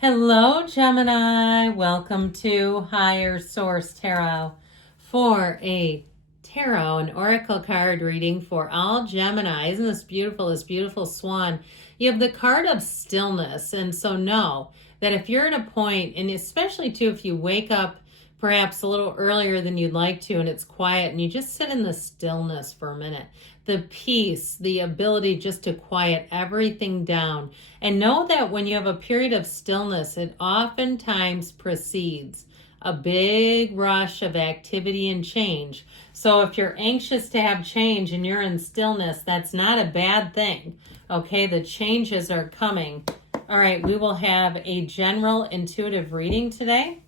Hello, Gemini. Welcome to Higher Source Tarot for a tarot and oracle card reading for all Gemini. Isn't this beautiful swan? You have the card of stillness. And so know that if you're at a point, and especially too if you wake up perhaps a little earlier than you'd like to and it's quiet and you just sit in the stillness for a minute, the peace, the ability just to quiet everything down. And know that when you have a period of stillness, it oftentimes precedes a big rush of activity and change. So if you're anxious to have change and you're in stillness, that's not a bad thing. Okay, the changes are coming. All right, we will have a general intuitive reading today.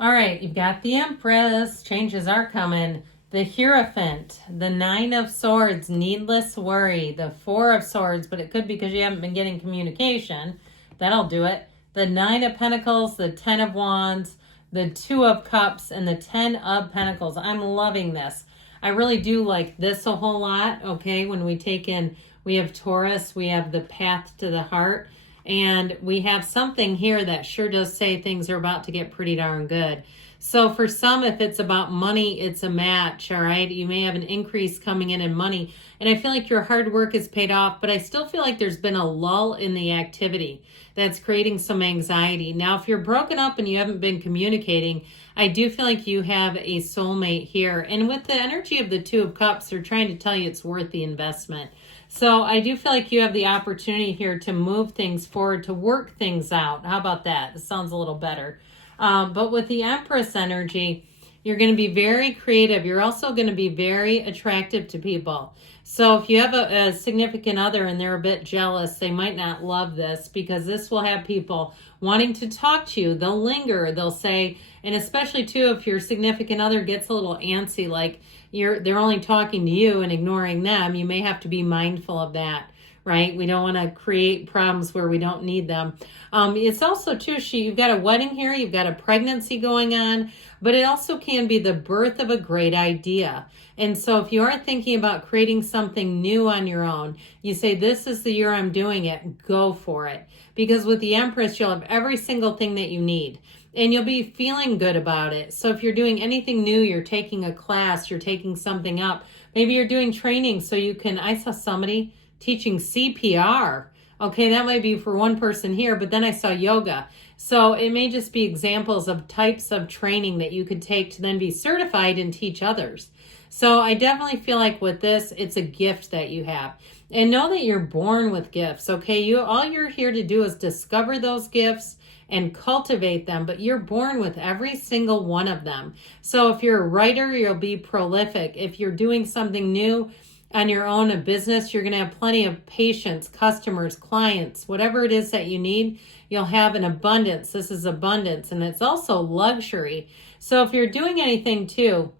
All right, you've got the Empress. Changes are coming. The Hierophant, the Nine of Swords, needless worry. The Four of Swords, but it could be because you haven't been getting communication. That'll do it. The Nine of Pentacles, the Ten of Wands, the Two of Cups, and the Ten of Pentacles. I'm loving this. I really do like this a whole lot, okay? When we take in, we have Taurus, we have the path to the heart. And we have something here that sure does say things are about to get pretty darn good. So for some, if it's about money, it's a match, all right? You may have an increase coming in money. And I feel like your hard work is paid off, but I still feel like there's been a lull in the activity that's creating some anxiety. Now, if you're broken up and you haven't been communicating, I do feel like you have a soulmate here. And with the energy of the Two of Cups, they're trying to tell you it's worth the investment. So I do feel like you have the opportunity here to move things forward, to work things out. How about that? This sounds a little better. But with the Empress energy, you're going to be very creative. You're also going to be very attractive to people. So if you have a significant other and they're a bit jealous, they might not love this, because this will have people wanting to talk to you. They'll linger. They'll say, and especially too, if your significant other gets a little antsy, like they're only talking to you and ignoring them, you may have to be mindful of that, right? We don't want to create problems where we don't need them. It's also too, you've got a wedding here, you've got a pregnancy going on, but it also can be the birth of a great idea. And so if you are thinking about creating something new on your own, you say, this is the year I'm doing it, go for it. Because with the Empress, you'll have every single thing that you need. And you'll be feeling good about it. So if you're doing anything new, you're taking a class, you're taking something up, maybe you're doing training so you can, I saw somebody teaching CPR. Okay, that might be for one person here, but then I saw yoga. So it may just be examples of types of training that you could take to then be certified and teach others. So I definitely feel like with this, it's a gift that you have. And know that you're born with gifts, okay? All you're here to do is discover those gifts and cultivate them, but you're born with every single one of them. So if you're a writer, you'll be prolific. If you're doing something new on your own, a business, you're going to have plenty of patients, customers, clients, whatever it is that you need, you'll have an abundance. This is abundance, and it's also luxury. So if you're doing anything too,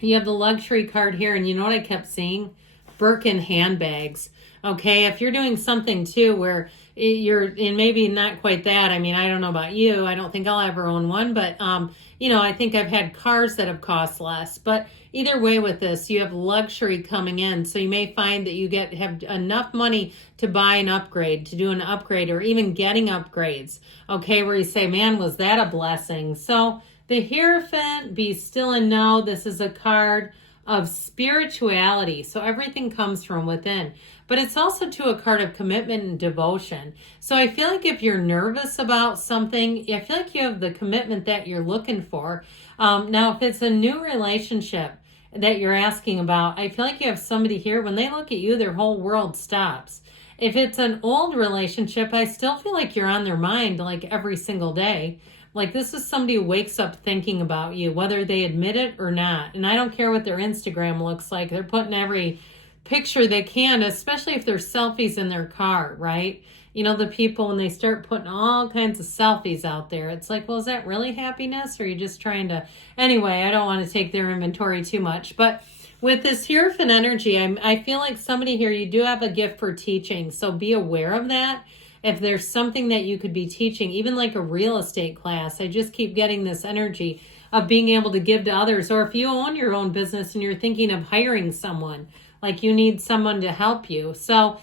you have the luxury card here, and you know what I kept seeing? Birkin handbags. Okay, if you're doing something too where you're in, maybe not quite that. I mean, I don't know about you. I don't think I'll ever own one, but I think I've had cars that have cost less. But either way with this, you have luxury coming in. So you may find that you have enough money to buy an upgrade, to do an upgrade, or even getting upgrades. Okay, where you say, man, was that a blessing? So the Hierophant, be still and know, this is a card of spirituality. So everything comes from within. But it's also to a card of commitment and devotion. So I feel like if you're nervous about something, I feel like you have the commitment that you're looking for. Now, if it's a new relationship that you're asking about, I feel like you have somebody here, when they look at you, their whole world stops. If it's an old relationship, I still feel like you're on their mind like every single day. Like this is somebody who wakes up thinking about you, whether they admit it or not. And I don't care what their Instagram looks like. They're putting every picture they can, especially if there's selfies in their car, right? You know, the people, when they start putting all kinds of selfies out there, it's like, well, is that really happiness? Or are you just trying to, anyway, I don't want to take their inventory too much. But with this Hierophant energy, I feel like somebody here, you do have a gift for teaching. So be aware of that. if there's something that you could be teaching, even like a real estate class. I just keep getting this energy of being able to give to others. Or if you own your own business and you're thinking of hiring someone, like you need someone to help you. So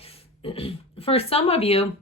for some of you,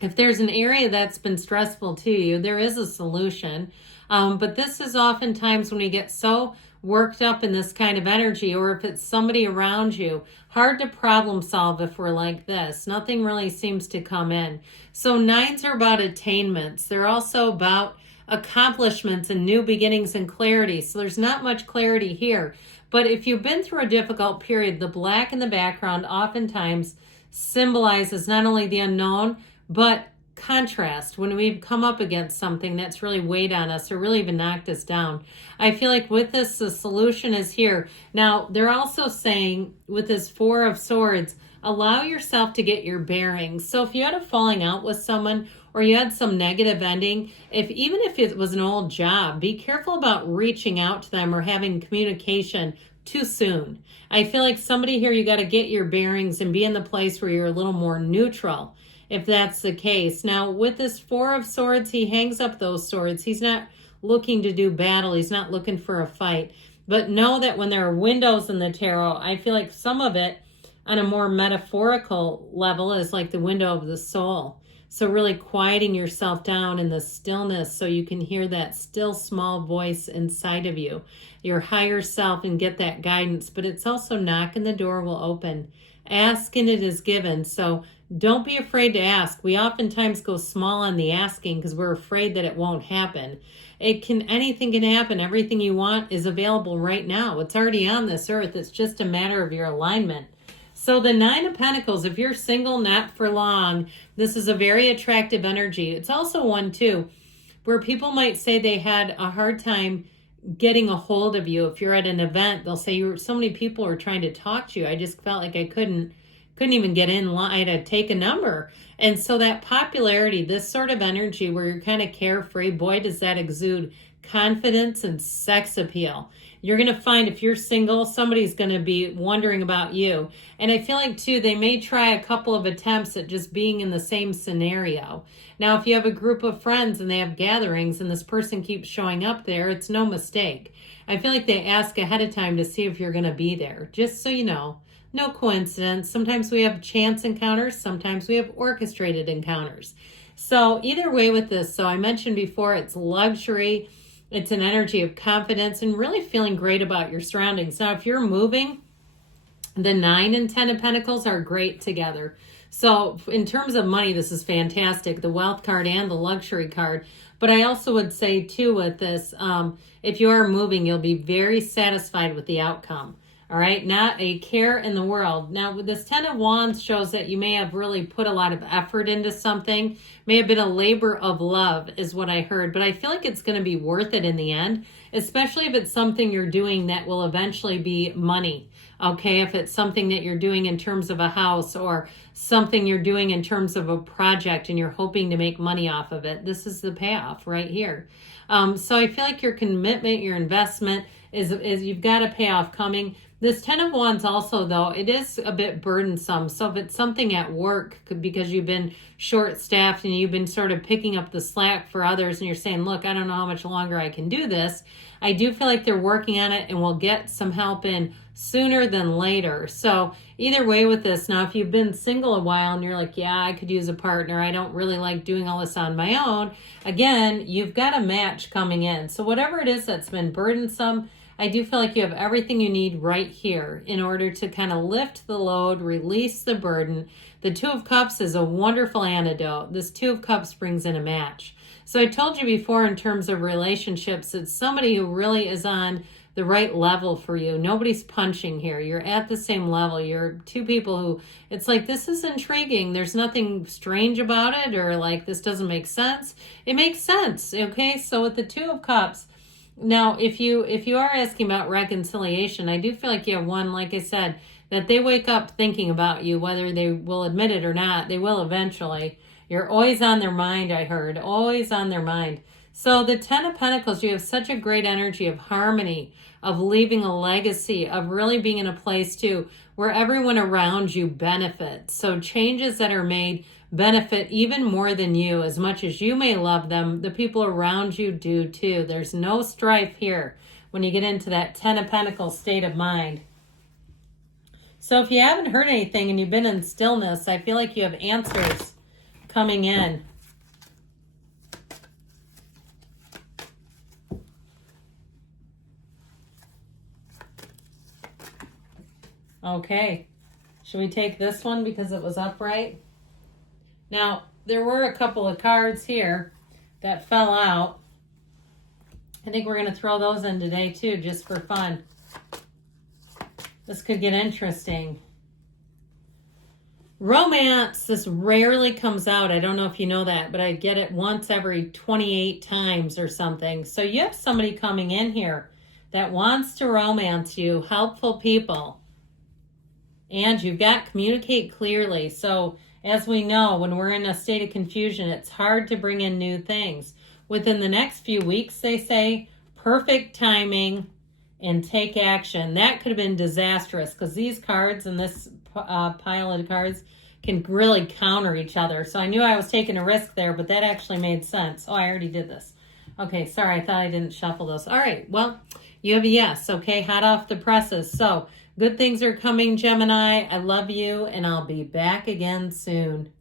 if there's an area that's been stressful to you, there is a solution. But this is oftentimes when we get so worked up in this kind of energy, or if it's somebody around you, hard to problem solve if we're like this. Nothing really seems to come in. So nines are about attainments. They're also about accomplishments and new beginnings and clarity. So there's not much clarity here. But if you've been through a difficult period, the black in the background oftentimes symbolizes not only the unknown, but contrast, when we've come up against something that's really weighed on us or really even knocked us down. I feel like with this, the solution is here. Now, they're also saying with this Four of Swords, allow yourself to get your bearings. So if you had a falling out with someone or you had some negative ending, even if it was an old job, be careful about reaching out to them or having communication too soon. I feel like somebody here, you got to get your bearings and be in the place where you're a little more neutral, if that's the case. Now, with this Four of Swords, he hangs up those swords. He's not looking to do battle. He's not looking for a fight. But know that when there are windows in the tarot, I feel like some of it on a more metaphorical level is like the window of the soul. So really quieting yourself down in the stillness so you can hear that still small voice inside of you, your higher self, and get that guidance. But it's also knocking the door will open. Ask and it is given. So don't be afraid to ask. We oftentimes go small on the asking because we're afraid that it won't happen. Anything can happen. Everything you want is available right now. It's already on this earth. It's just a matter of your alignment. So the Nine of Pentacles, if you're single, not for long, this is a very attractive energy. It's also one too, where people might say they had a hard time getting a hold of you. If you're at an event, they'll say so many people are trying to talk to you. I just felt like I couldn't even get in line to take a number. And so that popularity, this sort of energy where you're kind of carefree, boy, does that exude confidence and sex appeal. You're going to find if you're single, somebody's going to be wondering about you. And I feel like, too, they may try a couple of attempts at just being in the same scenario. Now, if you have a group of friends and they have gatherings and this person keeps showing up there, it's no mistake. I feel like they ask ahead of time to see if you're going to be there, just so you know. No coincidence. Sometimes we have chance encounters. Sometimes we have orchestrated encounters. So either way with this, so I mentioned before, it's luxury. It's an energy of confidence and really feeling great about your surroundings. Now, if you're moving, the 9 and 10 of Pentacles are great together. So in terms of money, this is fantastic. The wealth card and the luxury card. But I also would say, too, with this, if you are moving, you'll be very satisfied with the outcome. All right, not a care in the world. Now, with this 10 of Wands shows that you may have really put a lot of effort into something. May have been a labor of love is what I heard. But I feel like it's going to be worth it in the end, especially if it's something you're doing that will eventually be money. Okay, if it's something that you're doing in terms of a house or something you're doing in terms of a project and you're hoping to make money off of it, this is the payoff right here. So I feel like your commitment, your investment is you've got a payoff coming. This 10 of Wands also, though, it is a bit burdensome. So if it's something at work because you've been short-staffed and you've been sort of picking up the slack for others and you're saying, look, I don't know how much longer I can do this, I do feel like they're working on it and we'll get some help in sooner than later. So either way with this, now if you've been single a while and you're like, yeah, I could use a partner, I don't really like doing all this on my own, again, you've got a match coming in. So whatever it is that's been burdensome, I do feel like you have everything you need right here in order to kind of lift the load, release the burden. The Two of Cups is a wonderful antidote. This Two of Cups brings in a match. So I told you before in terms of relationships, it's somebody who really is on the right level for you. Nobody's punching here. You're at the same level. You're two people who, it's like, this is intriguing. There's nothing strange about it or like this doesn't make sense. It makes sense, okay? So with the Two of Cups, now, if you are asking about reconciliation, I do feel like you have one, like I said, that they wake up thinking about you, whether they will admit it or not. They will eventually. You're always on their mind, I heard. Always on their mind. So the 10 of Pentacles, you have such a great energy of harmony, of leaving a legacy, of really being in a place too where everyone around you benefits. So changes that are made benefit even more than you. As much as you may love them, the people around you do too. There's no strife here when you get into that 10 of Pentacles state of mind. So if you haven't heard anything and you've been in stillness, I feel like you have answers coming in. Okay, should we take this one because it was upright? Now, there were a couple of cards here that fell out. I think we're going to throw those in today too, just for fun. This could get interesting. Romance, this rarely comes out. I don't know if you know that, but I get it once every 28 times or something. So you have somebody coming in here that wants to romance you, helpful people. And you've got communicate clearly. So as we know, when we're in a state of confusion, it's hard to bring in new things. Within the next few weeks, they say, perfect timing and take action. That could have been disastrous because these cards and this pile of cards can really counter each other. So I knew I was taking a risk there, but that actually made sense. Oh, I already did this. Okay, sorry, I thought I didn't shuffle those. All right, well, you have a yes. Okay, hot off the presses. So good things are coming, Gemini. I love you, and I'll be back again soon.